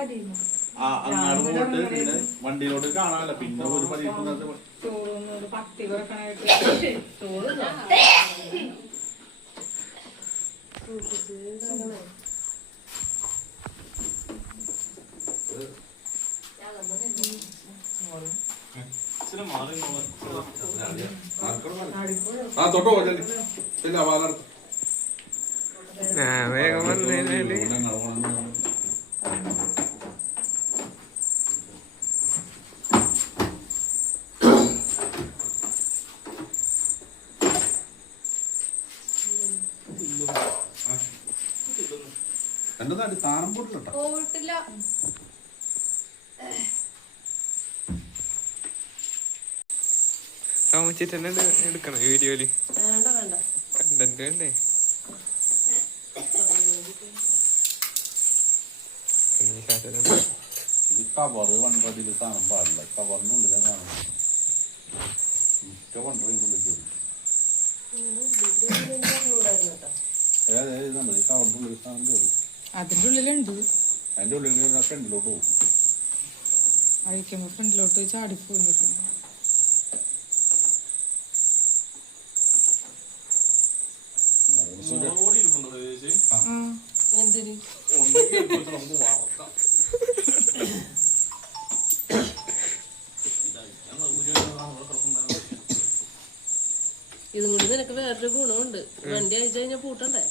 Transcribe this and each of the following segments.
അങ്ങോട്ട് പിന്നെ വണ്ടിയിലോട്ട് കാണാമല്ലോ പിന്നെ ഒരു പടി വേഗം വന്നു എന്റെ നാട് താറമ്പൂട്ടിലോട്ടോ പോയിട്ടില്ല ഇതിപ്പാടില്ല ഇപ്പൊ ഇതുണ്ടോ ഇതുണ്ടോ ഈ കവറിന്റെ ഉള്ളിൽ സ്ഥാനം കയറി അതിന്റെ ഉള്ളിലുണ്ട് അതിന്റെ ഉള്ളിൽ ഫ്രണ്ടിലോട്ട് പോകും അഴിക്കുമ്പോ ഫ്രണ്ടിലോട്ട് ചാടി പോകും ഇതും കൊണ്ട് നിനക്ക് വേറൊരു ഗുണമുണ്ട് വണ്ടി അയച്ചു കഴിഞ്ഞാ പൂട്ടണ്ടേ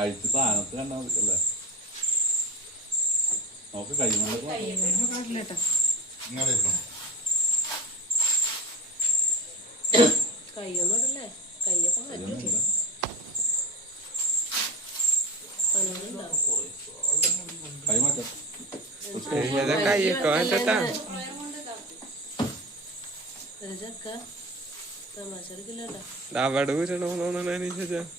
आई तो आना तो है ना उसके लिए ओके कहीं मत लगा कहीं मत लगा लेटा कहीं मत लगा कहीं ये कहाँ है जो कहीं मत लगा कहीं मत लगा तो ये कहाँ है तो ता तो जब का तो मचल के लेटा दावड़ू चलो ना ना नहीं चल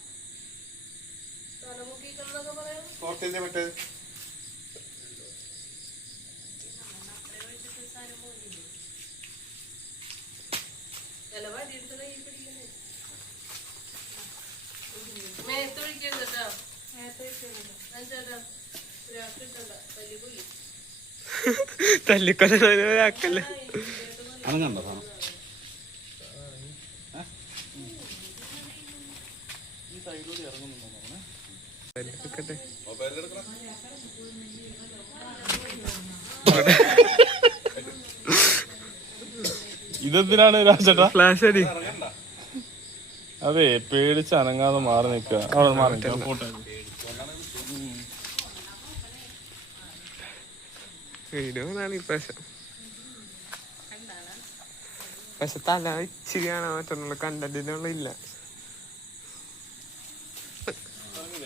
തല്ലിക്കൊല്ലേ ഈ സൈഡിലൂടെ ഇറങ്ങുന്നുണ്ടോ നോക്കണേ ഇതെന്തിനാണ് രാജേട്ടാ ഫ്ലാഷ് അടി അതെ പേടിച്ച് അനങ്ങാതെ മാറി നിക്കാം മാറി ഇപ്പ്രാവശ്യം പക്ഷെ തല ഇച്ചിരിയാണ് മറ്റൊന്നുള്ള കണ്ടതിനുള്ള ഇല്ല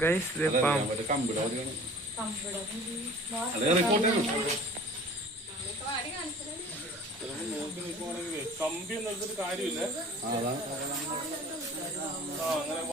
ഗൈസ് കമ്പി എന്നിട്ട് കാര്യമില്ല